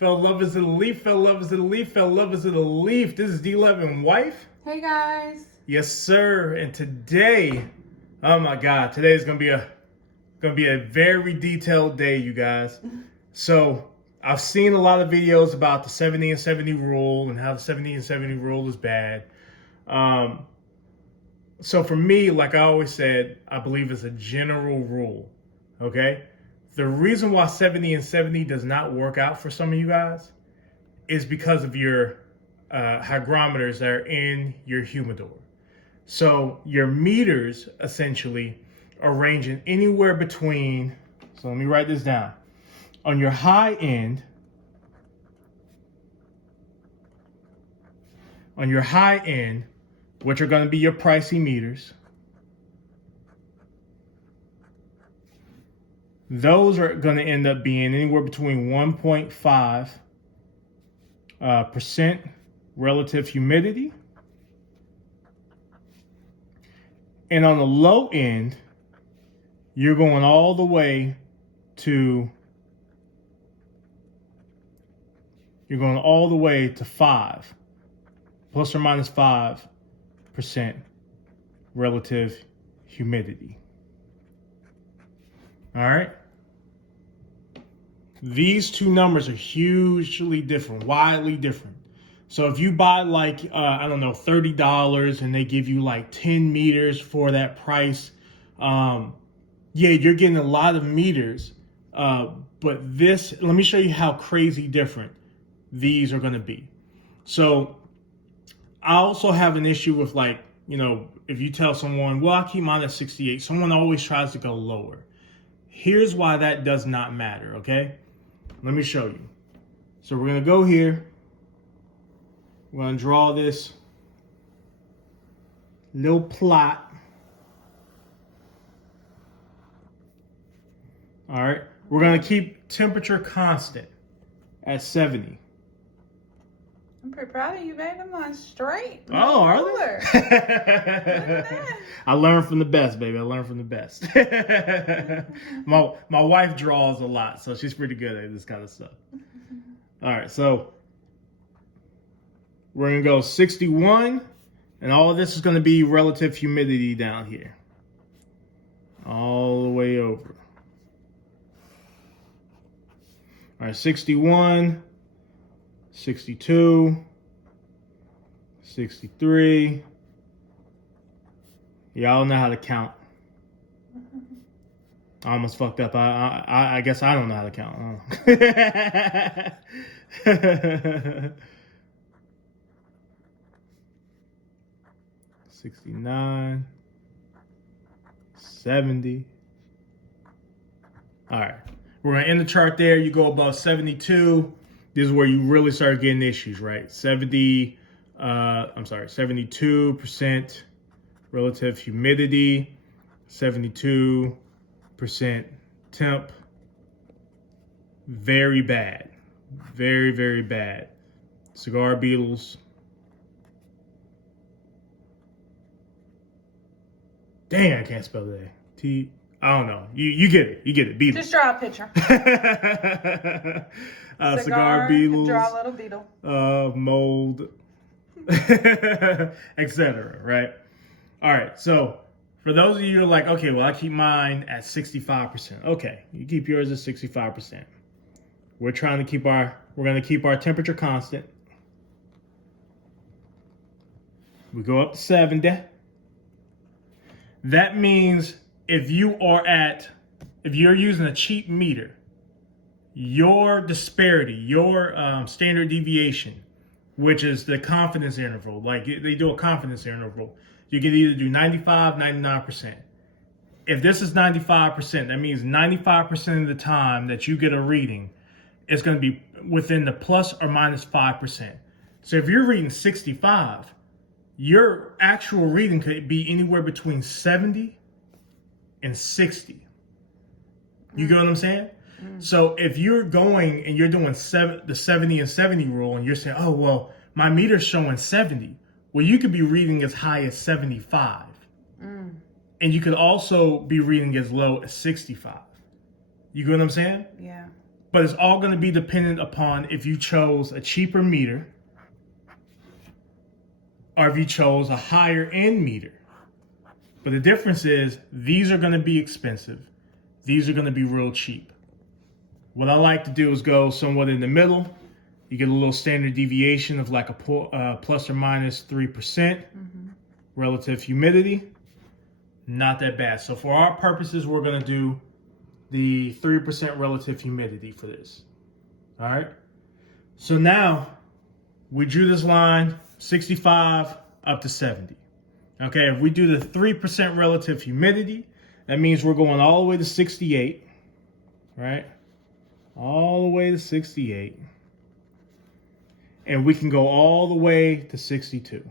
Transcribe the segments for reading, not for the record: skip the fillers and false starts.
Fellow lovers of the leaf, fellow lovers of the leaf, fellow lovers of the leaf. This is D11 wife. Hey guys. Yes, sir. And today, oh my God, today is gonna be a very detailed day, you guys. So I've seen a lot of videos about the 70 and 70 rule and how the 70 and 70 rule is bad. So for me, like I always said, I believe it's a general rule. Okay. The reason why 70 and 70 does not work out for some of you guys is because of your hygrometers that are in your humidor. So your meters essentially are ranging anywhere between, so let me write this down. On your high end, which are going to be your pricey meters, those are going to end up being anywhere between 1.5% relative humidity. And on the low end, you're going all the way to 5, plus or minus 5% relative humidity. All right. These two numbers are hugely different, widely different. So if you buy like, $30 and they give you like 10 meters for that price, yeah, you're getting a lot of meters. But let me show you how crazy different these are going to be. So I also have an issue with if you tell someone, well, I keep mine at 68, someone always tries to go lower. Here's why that does not matter, okay? Let me show you. So we're going to go here. We're going to draw this little plot. All right. We're going to keep temperature constant at 70. I'm pretty proud of you, babe. I'm on straight. Oh, are they? I learned from the best, baby. I learned from the best. My wife draws a lot, so she's pretty good at this kind of stuff. All right, so we're going to go 61, and all of this is going to be relative humidity down here. All the way over. All right, 61. 62, 63. Y'all know how to count. I almost fucked up. I guess I don't know how to count. 69, 70. All right. We're going to end the chart there. You go above 72. This is where you really start getting issues, right? 72% relative humidity, 72% temp. Very bad. Very, very bad. Cigar beetles. Dang, I can't spell that. I don't know. You get it. You get it. Beetles. Just draw a picture. Cigar beetles. Draw a little beetle. Mold, etc. Right? All right. So for those of you who are like, okay, well, I keep mine at 65%. Okay, you keep yours at 65%. We're going to keep our temperature constant. We go up to 70. That means if you're using a cheap meter, your disparity, your standard deviation, which is the confidence interval, like they do a confidence interval, you can either do 95, 99%. If this is 95%, that means 95% of the time that you get a reading, it's going to be within the plus or minus 5%. So if you're reading 65, your actual reading could be anywhere between 70 and 60. You get what I'm saying? So if you're going and you're doing the 70 and 70 rule and you're saying, oh, well, my meter's showing 70. Well, you could be reading as high as 75. And you could also be reading as low as 65. You get what I'm saying? Yeah. But it's all going to be dependent upon if you chose a cheaper meter or if you chose a higher end meter. But the difference is these are going to be expensive. These are going to be real cheap. What I like to do is go somewhat in the middle. You get a little standard deviation of like a plus or minus 3% relative humidity. Not that bad. So for our purposes, we're going to do the 3% relative humidity for this. All right. So now we drew this line 65 up to 70. Okay. If we do the 3% relative humidity, that means we're going all the way to 68. Right. All the way to 68. And we can go all the way to 62.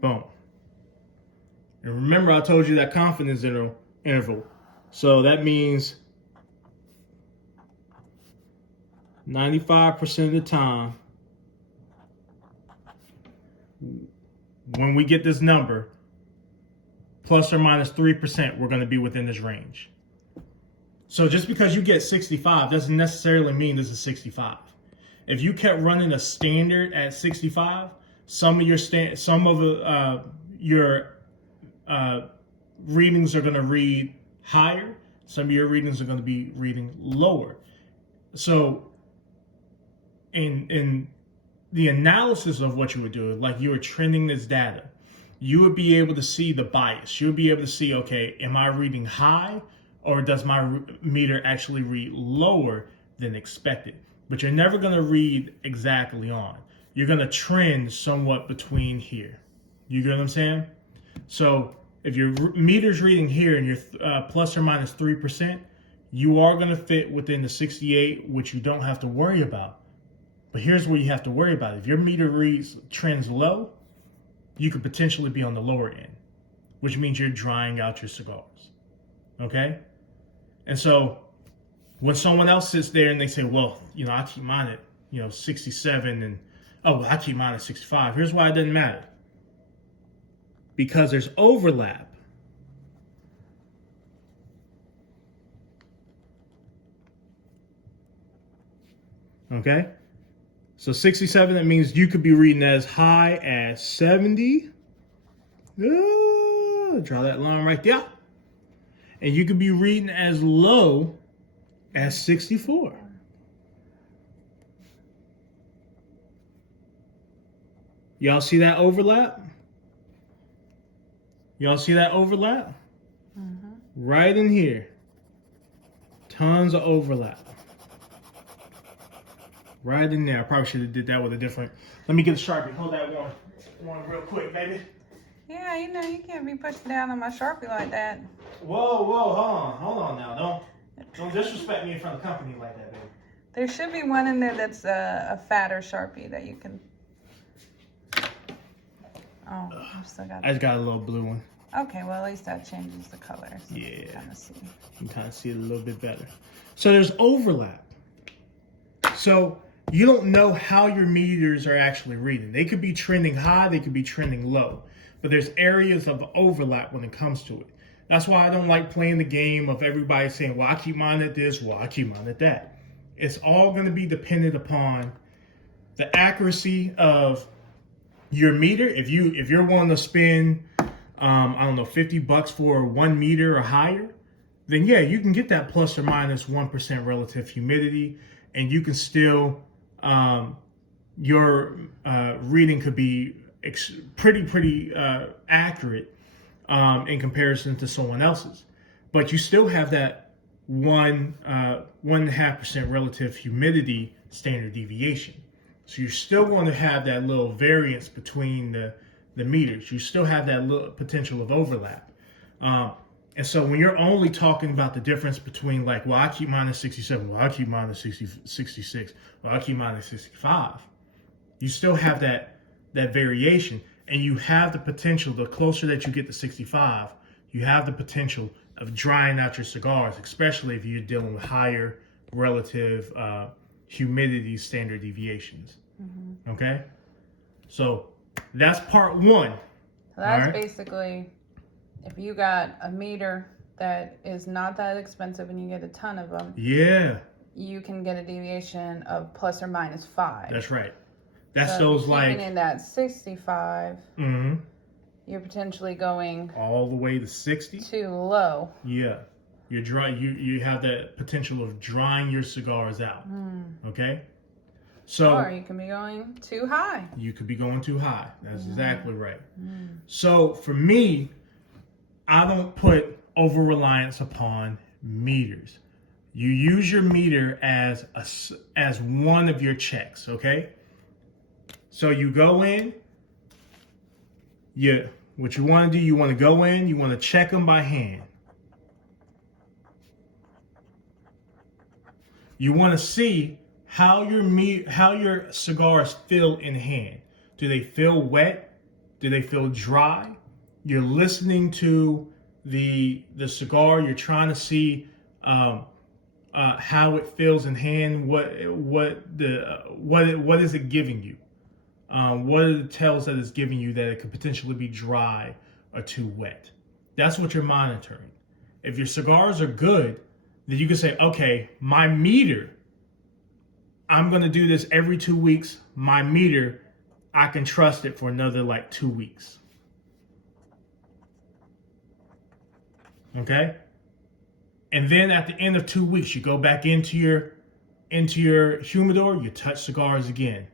Boom. And remember, I told you that confidence interval. So that means 95% of the time, when we get this number, plus or minus 3%, we're going to be within this range. So just because you get 65 doesn't necessarily mean this is 65. If you kept running a standard at 65, some of your readings are going to read higher. Some of your readings are going to be reading lower. So in the analysis of what you would do, like you were trending this data, you would be able to see the bias. You would be able to see, okay, am I reading high or does my meter actually read lower than expected? But you're never going to read exactly on. You're going to trend somewhat between here. You get what I'm saying? So if your meter's reading here and you're plus or minus 3%, you are going to fit within the 68, which you don't have to worry about. But here's where you have to worry about it. If your meter trends low, you could potentially be on the lower end, which means you're drying out your cigars. Okay? And so when someone else sits there and they say, well, I keep mine at, 67 and, I keep mine at 65. Here's why it doesn't matter. Because there's overlap. Okay? So 67, that means you could be reading as high as 70. Draw that line right there. And you could be reading as low as 64. Y'all see that overlap? Y'all see that overlap? Right in here. Tons of overlap. Right in there. I probably should have did that with a different. Let me get a Sharpie. Hold that one real quick, baby. Yeah, you can't be pushing down on my Sharpie like that. Whoa, hold on now. Don't disrespect me in front of the company like that, baby. There should be one in there that's a fatter Sharpie that you can. Oh, I still got. I just got a little blue one. Okay, well at least that changes the color. So Yeah. you can kind of see it a little bit better. So there's overlap. So you don't know how your meters are actually reading. They could be trending high, they could be trending low. But there's areas of overlap when it comes to it. That's why I don't like playing the game of everybody saying, well, I keep mine at this, well, I keep mine at that. It's all going to be dependent upon the accuracy of your meter. If you're wanting to spend, $50 for 1 meter or higher, then yeah, you can get that plus or minus 1% relative humidity, and you can still, your reading could be pretty accurate in comparison to someone else's. But you still have that 1.5% relative humidity standard deviation. So you're still going to have that little variance between the meters. You still have that little potential of overlap. And so when you're only talking about the difference between like, well, I keep mine at 67, well, I keep mine at 66, well, I keep mine at 65, you still have that variation. And you have the potential, the closer that you get to 65, you have the potential of drying out your cigars, especially if you're dealing with higher relative humidity standard deviations. Okay? So that's part one. So that's basically if you got a meter that is not that expensive and you get a ton of them, Yeah, you can get a deviation of plus or minus 5. that's right. That's So those keeping like in that 65, mhm, you're potentially going all the way to 60. too low. Yeah, you're dry. You have that potential of drying your cigars out. Okay, so Or you can be going too high. you could be going too high. That's exactly right. So for me, I don't put over reliance upon meters. You use your meter as one of your checks. Okay, so you go in. What you want to do, you want to go in. You want to check them by hand. You want to see how your cigars feel in hand. Do they feel wet? Do they feel dry? You're listening to the cigar. You're trying to see how it feels in hand. What is it giving you? What are the tells that it's giving you that it could potentially be dry or too wet? That's what you're monitoring. If your cigars are good, then you can say, okay, my meter, I'm going to do this every 2 weeks. My meter, I can trust it for another like 2 weeks. Okay? And then at the end of 2 weeks, you go back into your humidor, you touch cigars again.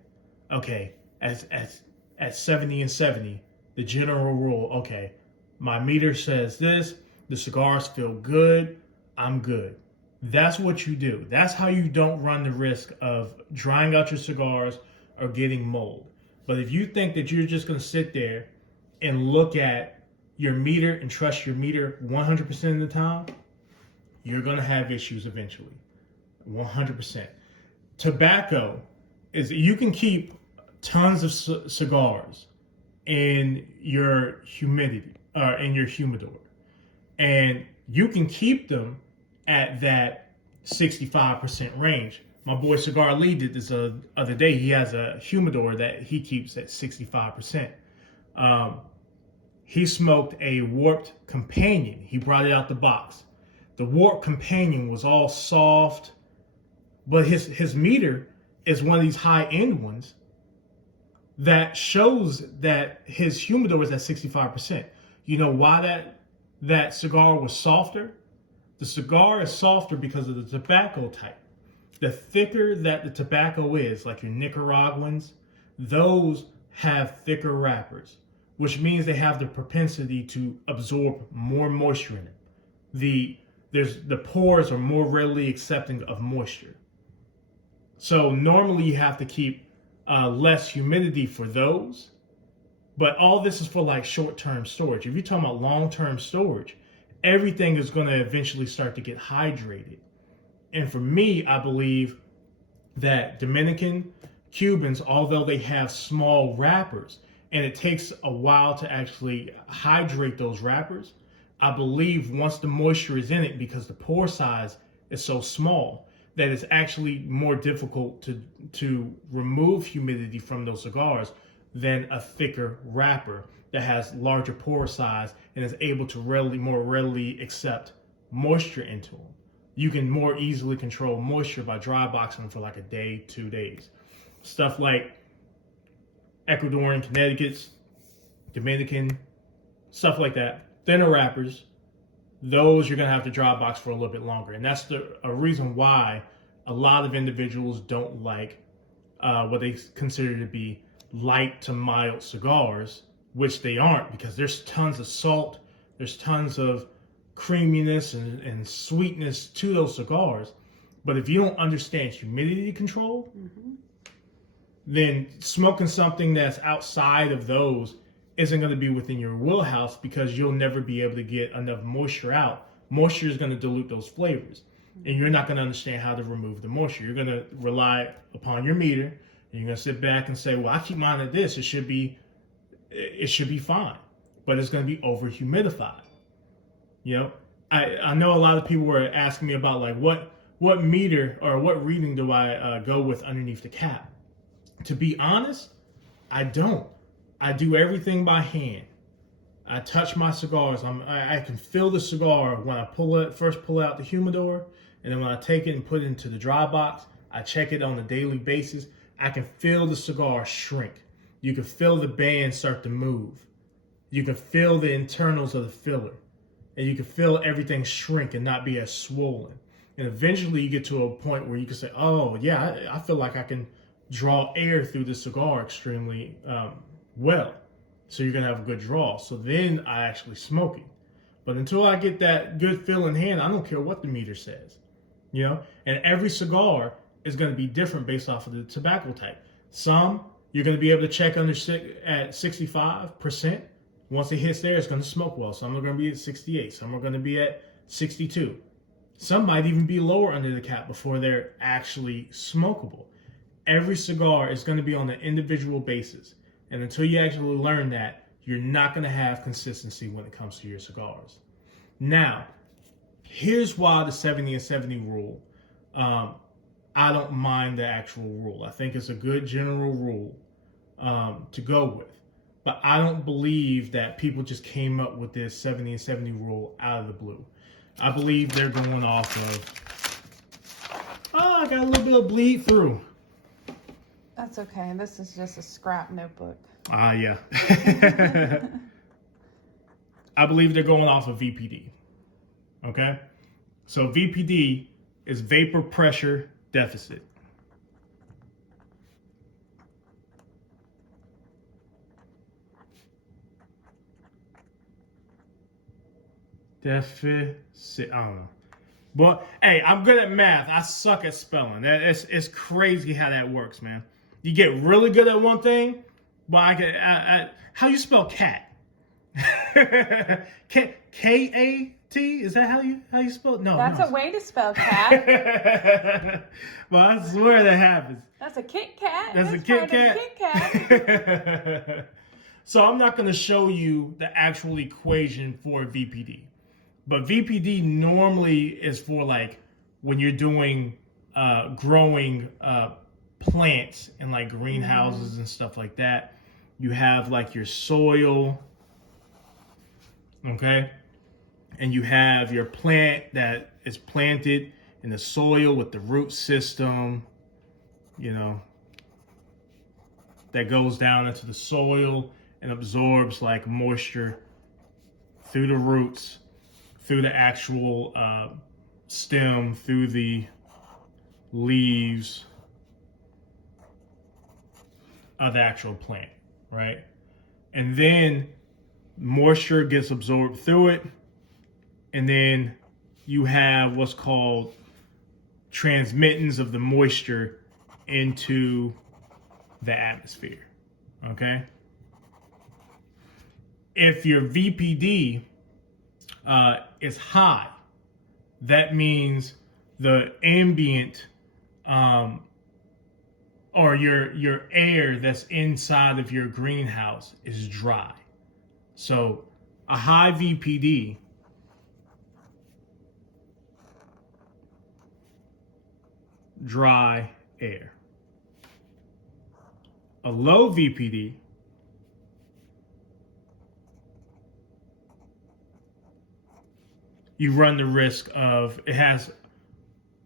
Okay, at 70 and 70, the general rule, okay, my meter says this, the cigars feel good, I'm good. That's what you do. That's how you don't run the risk of drying out your cigars or getting mold. But if you think that you're just going to sit there and look at your meter and trust your meter 100% of the time, you're going to have issues eventually. 100%. Tobacco is, you can keep tons of cigars in your humidor, and you can keep them at that 65% range. My boy Cigar Lee did this the other day. He has a humidor that he keeps at 65%. He smoked a Warped Companion. He brought it out the box. The Warped Companion was all soft, but his meter is one of these high-end ones that shows that his humidor is at 65%. You know why that cigar was softer? The cigar is softer because of the tobacco type. The thicker that the tobacco is, like your Nicaraguans, those have thicker wrappers, which means they have the propensity to absorb more moisture in it. The pores are more readily accepting of moisture. So normally you have to keep less humidity for those, but all this is for like short-term storage. If you're talking about long-term storage, everything is going to eventually start to get hydrated. And for me, I believe that Dominican, Cubans, although they have small wrappers and it takes a while to actually hydrate those wrappers, I believe once the moisture is in it, because the pore size is so small, that it's actually more difficult to remove humidity from those cigars than a thicker wrapper that has larger pore size and is able to more readily accept moisture into them. You can more easily control moisture by dry boxing them for like a day, 2 days. Stuff like Ecuadorian, Connecticut's, Dominican, stuff like that. Thinner wrappers, those you're going to have to dry box for a little bit longer. And that's a reason why a lot of individuals don't like what they consider to be light to mild cigars, which they aren't, because there's tons of salt, there's tons of creaminess and sweetness to those cigars. But if you don't understand humidity control, then smoking something that's outside of those isn't going to be within your wheelhouse, because you'll never be able to get enough moisture out. Moisture is going to dilute those flavors, and you're not going to understand how to remove the moisture. You're going to rely upon your meter, and you're going to sit back and say, well, I keep mine at this. It should be fine, but it's going to be over humidified. You know, I know a lot of people were asking me about like what meter or what reading do I go with underneath the cap. To be honest, I don't. I do everything by hand. I touch my cigars. I can feel the cigar when I first pull out the humidor, and then when I take it and put it into the dry box, I check it on a daily basis. I can feel the cigar shrink. You can feel the band start to move. You can feel the internals of the filler, and you can feel everything shrink and not be as swollen. And eventually you get to a point where you can say, oh yeah, I feel like I can draw air through the cigar extremely well. So you're gonna have a good draw. So then I actually smoke it. But until I get that good feel in hand, I don't care what the meter says. And every cigar is gonna be different based off of the tobacco type. Some you're gonna be able to check at 65%. Once it hits there, it's gonna smoke well. Some are gonna be at 68. Some are gonna be at 62. Some might even be lower under the cap before they're actually smokable. Every cigar is going to be on an individual basis. And until you actually learn that, you're not going to have consistency when it comes to your cigars. Now, here's why the 70 and 70 rule. I don't mind the actual rule. I think it's a good general rule to go with. But I don't believe that people just came up with this 70 and 70 rule out of the blue. I believe they're going off of, I got a little bit of bleed through. That's okay. This is just a scrap notebook. Yeah. I believe they're going off of VPD. Okay? So VPD is vapor pressure deficit. Deficit. I don't know. But hey, I'm good at math. I suck at spelling. It's crazy how that works, man. You get really good at one thing, but how you spell cat? K-A-T? Is that how you spell it? No. That's a way to spell cat. Well, I swear that happens. That's a Kit Kat. That's a Kit Kat. So I'm not going to show you the actual equation for VPD. But VPD normally is for like when you're doing growing plants in like greenhouses and stuff like that. You have like your soil, okay? And you have your plant that is planted in the soil with the root system, that goes down into the soil and absorbs like moisture through the roots, through the actual stem, through the leaves of the actual plant, right? And then moisture gets absorbed through it, and then you have what's called transmittance of the moisture into the atmosphere, okay? If your VPD is high, that means the ambient or your air that's inside of your greenhouse is dry. So a high VPD dry air. A low VPD you run the risk of it has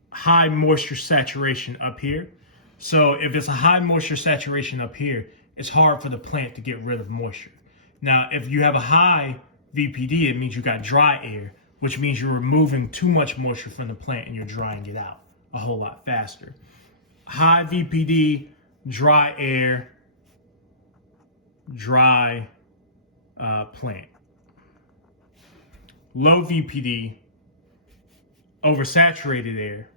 high moisture saturation up here. So if it's a high moisture saturation up here, it's hard for the plant to get rid of moisture. Now, if you have a high VPD, it means you got dry air, which means you're removing too much moisture from the plant and you're drying it out a whole lot faster. High VPD, dry air, dry plant. Low VPD, oversaturated air,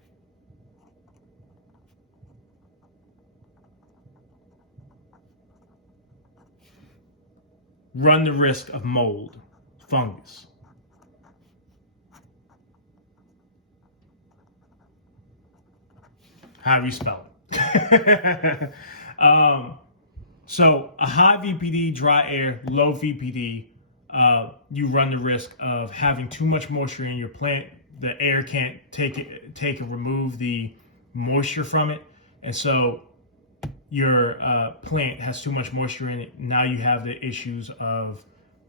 run the risk of mold, fungus. How do you spell it? So a high VPD, dry air, low VPD, you run the risk of having too much moisture in your plant. The air can't take and remove the moisture from it, and so your plant has too much moisture in it. Now you have the issues of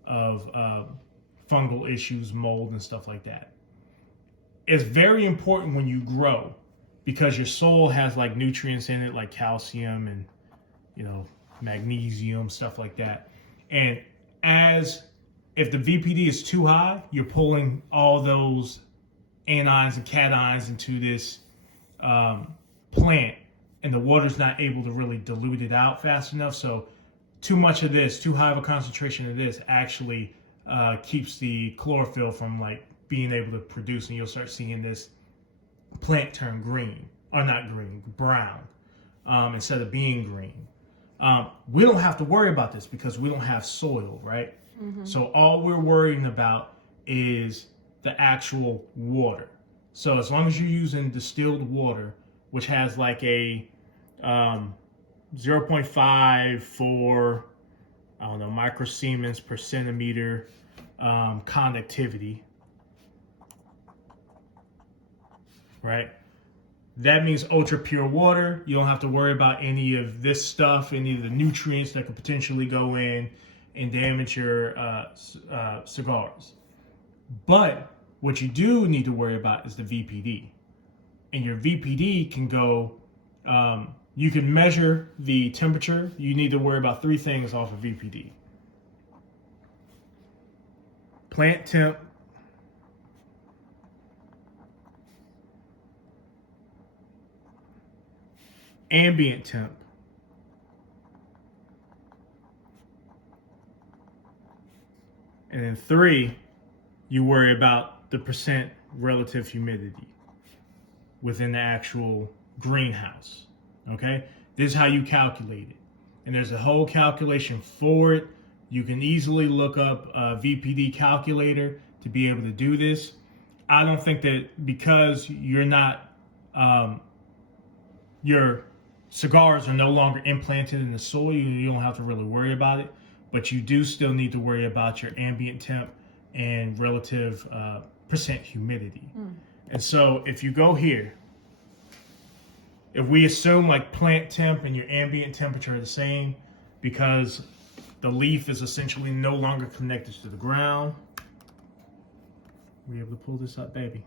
of fungal issues, mold, and stuff like that. It's very important when you grow because your soil has like nutrients in it, like calcium and magnesium, stuff like that. And if the VPD is too high, you're pulling all those anions and cations into this plant, and the water's not able to really dilute it out fast enough. So too much of this, too high of a concentration of this actually keeps the chlorophyll from like being able to produce, and you'll start seeing this plant turn green, or not green, brown, instead of being green. We don't have to worry about this because we don't have soil, right? Mm-hmm. So all we're worrying about is the actual water. So as long as you're using distilled water, which has like a 0.54, microsiemens per centimeter conductivity, right? That means ultra pure water. You don't have to worry about any of this stuff, any of the nutrients that could potentially go in and damage your cigars. But what you do need to worry about is the VPD. And your VPD can go, you can measure the temperature. You need to worry about three things off of VPD. Plant temp, ambient temp, and then three, you worry about the percent relative humidity within the actual greenhouse. Okay, this is how you calculate it, and there's a whole calculation for it. You can easily look up a VPD calculator to be able to do this. I don't think that because you're not your cigars are no longer implanted in the soil, you don't have to really worry about it, but you do still need to worry about your ambient temp and relative percent humidity. And so if you go here, if we assume like plant temp and your ambient temperature are the same, because the leaf is essentially no longer connected to the ground. We able to pull this up, baby?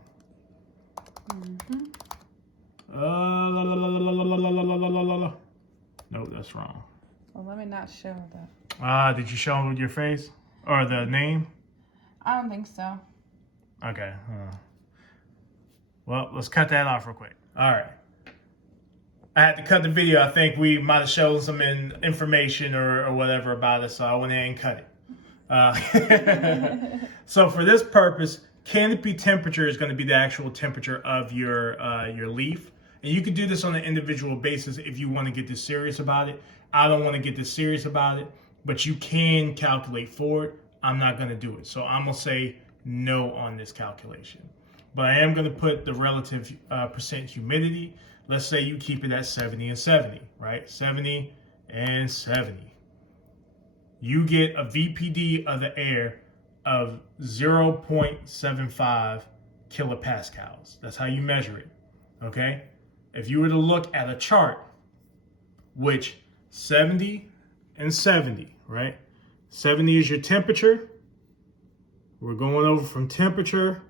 Mm-hmm. No, that's wrong. Well, let me not show that. Did you show them with your face or the name? I don't think so. Okay. Well, let's cut that off real quick. All right. I had to cut the video. I think we might have shown some information or whatever about it, so I went ahead and cut it. So for this purpose, canopy temperature is going to be the actual temperature of your leaf. And you can do this on an individual basis if you want to get this serious about it. I don't want to get this serious about it, but you can calculate for it. I'm not going to do it. So I'm going to say no on this calculation. But I am going to put the relative percent humidity. Let's say you keep it at 70 and 70, right? 70 and 70. You get a VPD of the air of 0.75 kilopascals. That's how you measure it, okay? If you were to look at a chart, which 70 and 70, right? 70 is your temperature. We're going over from temperature,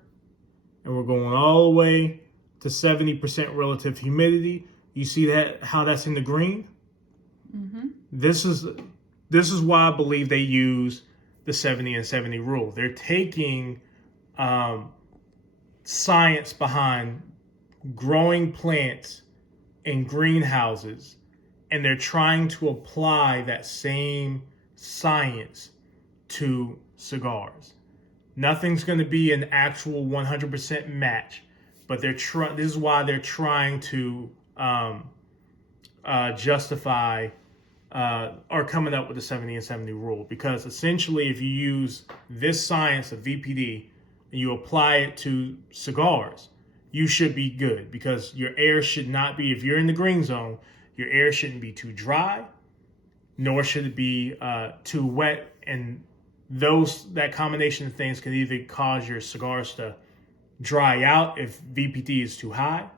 and we're going all the way to 70% relative humidity. You see that how that's in the green? Mm-hmm. This is why I believe they use the 70 and 70 rule. They're taking science behind growing plants in greenhouses, and they're trying to apply that same science to cigars. Nothing's going to be an actual 100% match, but this is why they're trying to justify or coming up with the 70 and 70 rule, because essentially if you use this science of VPD and you apply it to cigars, you should be good, because your air should not be, if you're in the green zone, your air shouldn't be too dry, nor should it be too wet. And that combination of things can either cause your cigars to dry out if VPD is too high,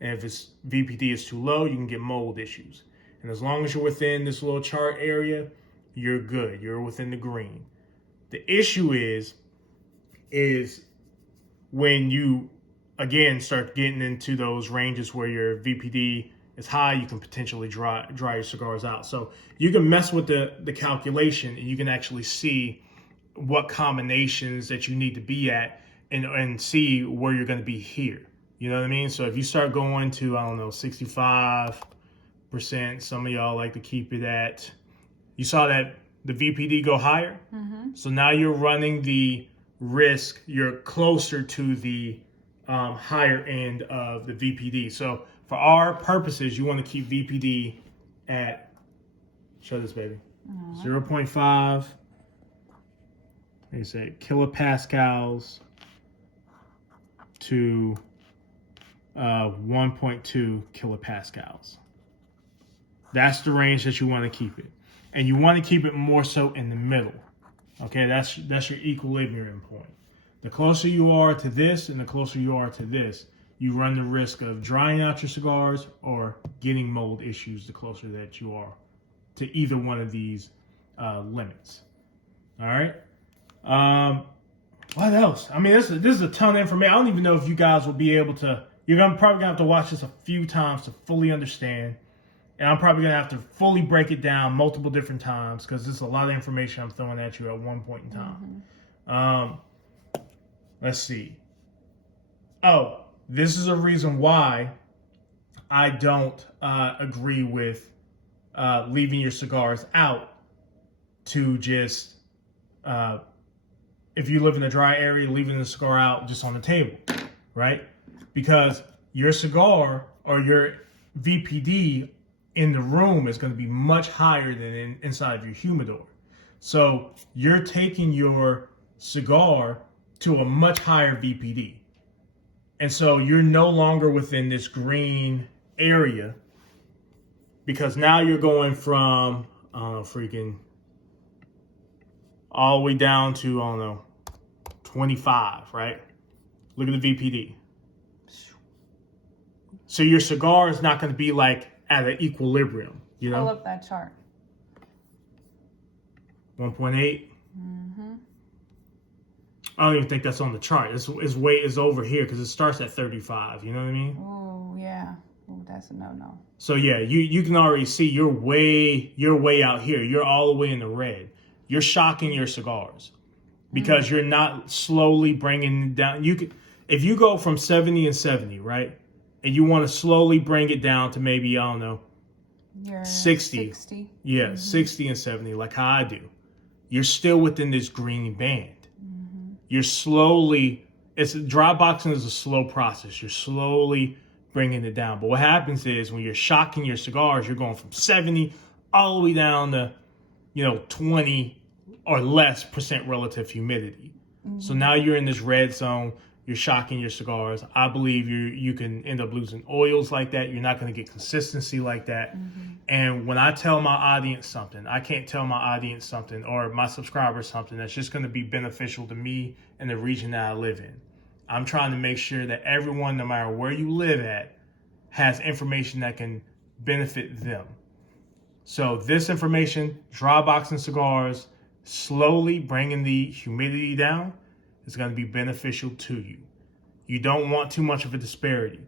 and if VPD is too low, you can get mold issues. And as long as you're within this little chart area, you're good. You're within the green. The issue is when you, again, start getting into those ranges where your VPD is high, you can potentially dry your cigars out. So you can mess with the calculation, and you can actually see what combinations that you need to be at, and see where you're going to be here. You know what I mean? So if you start going to, I don't know, 65%, some of y'all like to keep it at, you saw that the VPD go higher. So now you're running the risk, you're closer to the higher end of the VPD. So for our purposes, you want to keep VPD at, show this baby, 0.5, they say kilopascals to 1.2 kilopascals. That's the range that you want to keep it. And you want to keep it more so in the middle. Okay, that's your equilibrium point. The closer you are to this and the closer you are to this, you run the risk of drying out your cigars or getting mold issues the closer that you are to either one of these limits. All right. What else? I mean, this is a ton of information. I don't even know if you guys will be able to. You're probably gonna have to watch this a few times to fully understand, and I'm probably gonna have to fully break it down multiple different times because there's a lot of information I'm throwing at you at one point in time. Let's see. Oh, this is a reason why I don't agree with leaving your cigars out to just, if you live in a dry area, leaving the cigar out just on the table, right? Because your cigar or your VPD in the room is going to be much higher than inside of your humidor. So you're taking your cigar to a much higher VPD. And so you're no longer within this green area because now you're going from, I don't know, freaking all the way down to, I don't know, 25, right? Look at the VPD. So your cigar is not going to be like at an equilibrium, you know? Pull up that chart. 1.8. I don't even think that's on the chart. Its weight is over here because it starts at 35. You know what I mean? Oh yeah. Oh, that's a no. So yeah, you can already see you're way out here. You're all the way in the red. You're shocking your cigars because you're not slowly bringing it down. You could, if you go from 70 and 70, right, and you want to slowly bring it down to maybe, I don't know, You're 60. Yeah, 60 and 70, like how I do. You're still within this green band. You're slowly, dry boxing is a slow process. You're slowly bringing it down. But what happens is when you're shocking your cigars, you're going from 70 all the way down to, 20 or less % relative humidity. So now you're in this red zone. You're shocking your cigars. I believe you can end up losing oils like that. You're not going to get consistency like that. And when I tell my audience something, I can't tell my audience something or my subscribers something that's just going to be beneficial to me and the region that I live in. I'm trying to make sure that everyone, no matter where you live at, has information that can benefit them. So this information, dry boxing cigars, slowly bringing the humidity down, is going to be beneficial to you. You don't want too much of a disparity.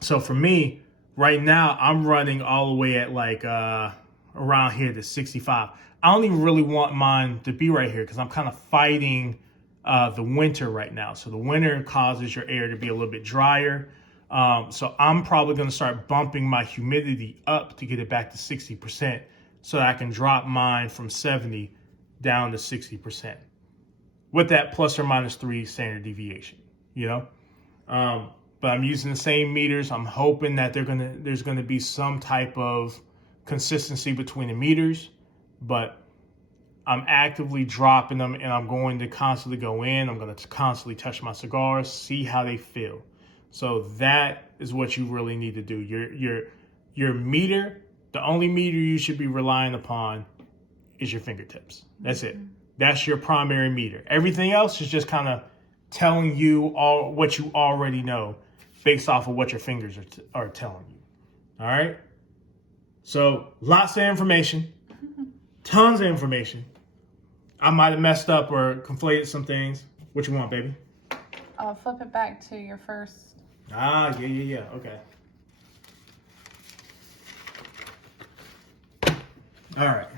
So for me, right now, I'm running all the way at like around here to 65. I don't even really want mine to be right here because I'm kind of fighting the winter right now. So the winter causes your air to be a little bit drier. So I'm probably going to start bumping my humidity up to get it back to 60% so that I can drop mine from 70 down to 60%. With that plus or minus 3 standard deviation, But I'm using the same meters. I'm hoping that there's gonna be some type of consistency between the meters, but I'm actively dropping them and I'm going to constantly go in. I'm going to constantly touch my cigars, see how they feel. So that is what you really need to do. Your meter, the only meter you should be relying upon is your fingertips. That's it. That's your primary meter. Everything else is just kind of telling you all what you already know based off of what your fingers are telling you. All right? So lots of information, tons of information. I might have messed up or conflated some things. What you want, baby? I'll flip it back to your first. Ah, yeah. Okay. All right.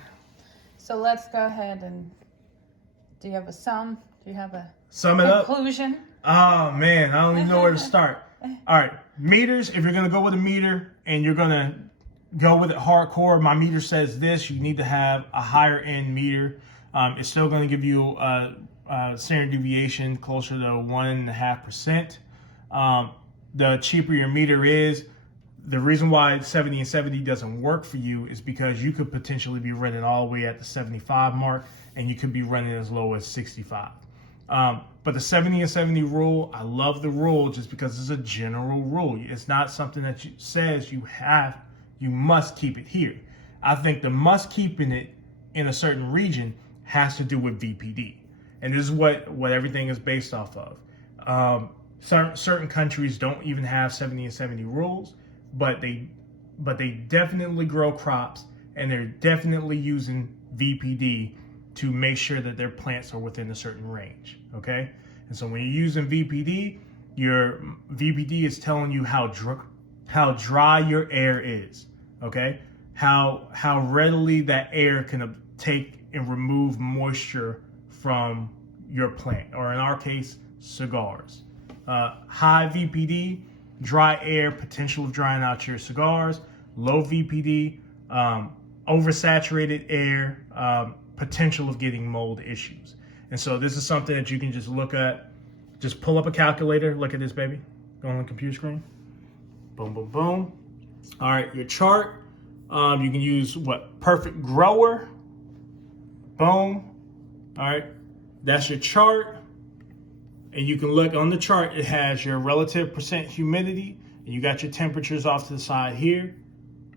So let's go ahead and, do you have a sum? Do you have a Sum it up. conclusion? Oh, man. I don't even know where to start. All right. Meters, if you're going to go with a meter and you're going to go with it hardcore, my meter says this. You need to have a higher end meter. It's still going to give you a standard deviation closer to 1.5%. The cheaper your meter is, the reason why 70 and 70 doesn't work for you is because you could potentially be running all the way at the 75 mark, and you could be running as low as 65. But the 70 and 70 rule, I love the rule just because it's a general rule. It's not something that says you must keep it here. I think the must keeping it in a certain region has to do with VPD. And this is what everything is based off of. Certain countries don't even have 70 and 70 rules, but they definitely grow crops, and they're definitely using VPD to make sure that their plants are within a certain range, okay? And so when you're using VPD, your VPD is telling you how dry your air is, okay? How readily that air can take and remove moisture from your plant, or in our case, cigars. High VPD, dry air, potential of drying out your cigars. Low VPD, oversaturated air, potential of getting mold issues. And so this is something that you can just look at. Just pull up a calculator. Look at this, baby. Go on the computer screen. Boom, boom, boom. All right, your chart. You can use Perfect Grower. Boom. All right, that's your chart. And you can look on the chart, it has your relative percent humidity, and you got your temperatures off to the side here.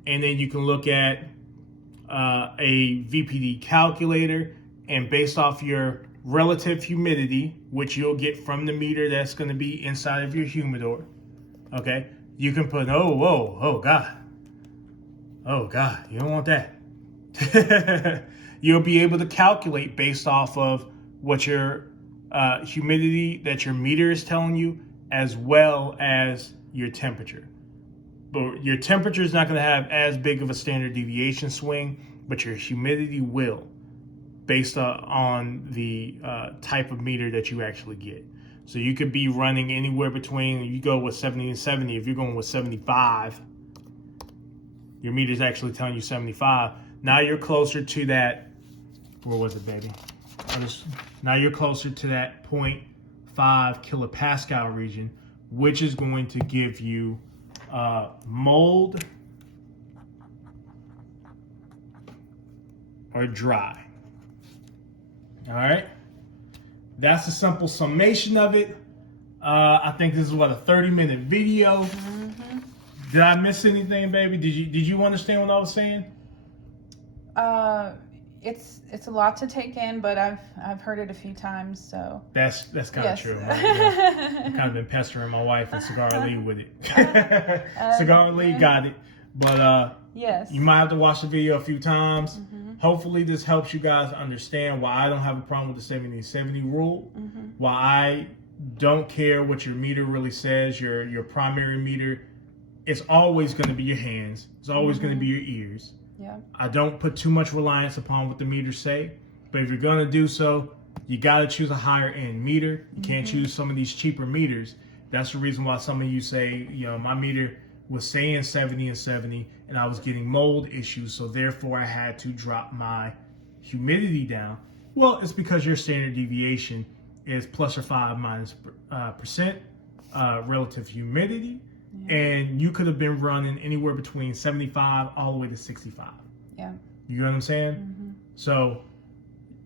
And then you can look at a VPD calculator, and based off your relative humidity, which you'll get from the meter that's going to be inside of your humidor, okay, you can put, oh God, you don't want that. You'll be able to calculate based off of what your humidity that your meter is telling you, as well as your temperature. But your temperature is not going to have as big of a standard deviation swing, but your humidity will, based on the type of meter that you actually get. So you could be running anywhere between, you go with 70 and 70. If you're going with 75, your meter is actually telling you 75. Now you're closer to that, where was it, baby? Now you're closer to that 0.5 kilopascal region, which is going to give you mold or dry. All right, that's a simple summation of it. I think this is a 30-minute video. Mm-hmm. Did I miss anything, baby? Did you understand what I was saying? It's a lot to take in, but I've heard it a few times, so that's kind of true. Right? I've kind of been pestering my wife and Cigar Lee with it. Cigar Lee got it, but yes, you might have to watch the video a few times. Mm-hmm. Hopefully, this helps you guys understand why I don't have a problem with the 70-70 rule. Mm-hmm. Why I don't care what your meter really says. Your primary meter, it's always going to be your hands. It's always going to be your ears. Yeah. I don't put too much reliance upon what the meters say, but if you're going to do so, you got to choose a higher end meter. You can't choose some of these cheaper meters. That's the reason why some of you say, my meter was saying 70 and 70, and I was getting mold issues, so therefore I had to drop my humidity down. Well, it's because your standard deviation is plus or 5 minus percent relative humidity. Yeah. And you could have been running anywhere between 75 all the way to 65. Yeah. You know what I'm saying? Mm-hmm. So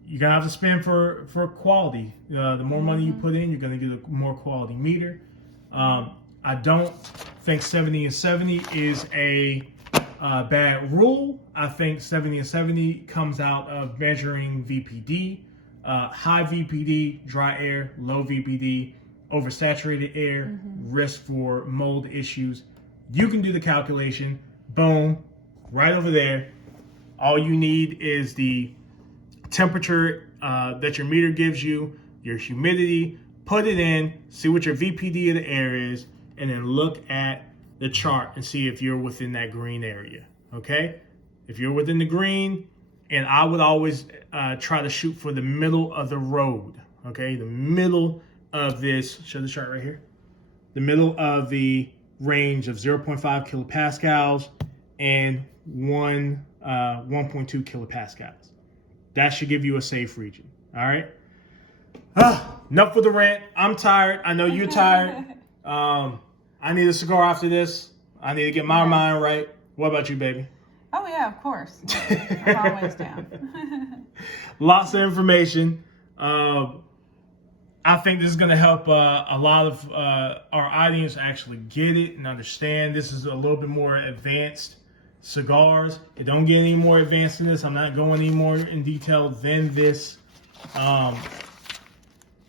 you're going to have to spend for quality. The more money you put in, you're going to get a more quality meter. I don't think 70 and 70 is a bad rule. I think 70 and 70 comes out of measuring VPD. High VPD, dry air, low VPD, oversaturated air, risk for mold issues. You can do the calculation. Boom, right over there. All you need is the temperature that your meter gives you, your humidity, put it in, see what your VPD of the air is, and then look at the chart and see if you're within that green area, okay? If you're within the green, and I would always try to shoot for the middle of the road, okay? The middle of this, show the chart right here. The middle of the range of 0.5 kilopascals and 1.2 kilopascals. That should give you a safe region, all right? Enough with the rant. I'm tired. I know you're tired. I need a cigar after this. I need to get my mind right. What about you, baby? Oh, yeah, of course. I'm always down. Lots of information. I think this is going to help a lot of our audience actually get it and understand. This is a little bit more advanced cigars. It don't get any more advanced than this. I'm not going any more in detail than this.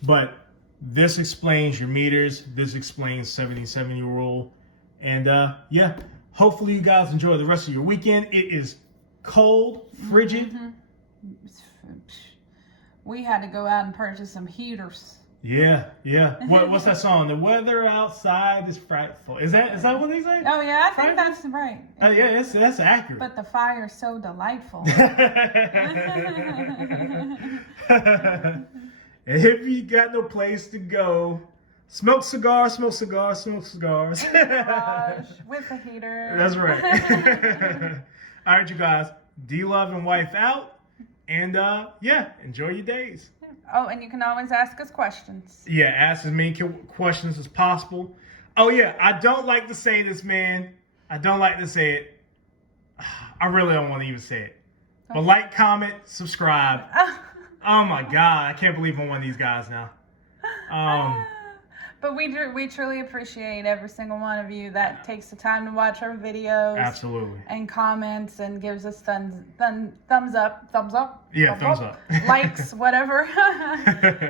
But this explains your meters. This explains 70-70 rule. And yeah, hopefully you guys enjoy the rest of your weekend. It is cold, frigid. We had to go out and purchase some heaters. Yeah. What's that song? The weather outside is frightful. Is that what they say? Oh yeah, I think that's right. Yeah, that's accurate. But the fire's so delightful. And if you got no place to go, smoke cigars, smoke cigars, smoke cigars. Gosh, with the heater. That's right. All right, you guys. D-Love and wife out. And yeah, enjoy your days. Oh, and you can always ask us questions. Yeah, ask as many questions as possible. Oh yeah, I don't like to say this, man. I don't like to say it. I really don't want to even say it. But like, comment, subscribe. Oh my God, I can't believe I'm one of these guys now. But we truly appreciate every single one of you that takes the time to watch our videos. Absolutely. And comments and gives us thumbs up. Yeah, thumbs up. Likes, whatever.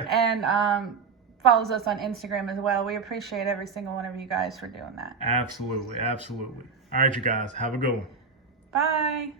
And follows us on Instagram as well. We appreciate every single one of you guys for doing that. Absolutely. All right, you guys, have a good one. Bye.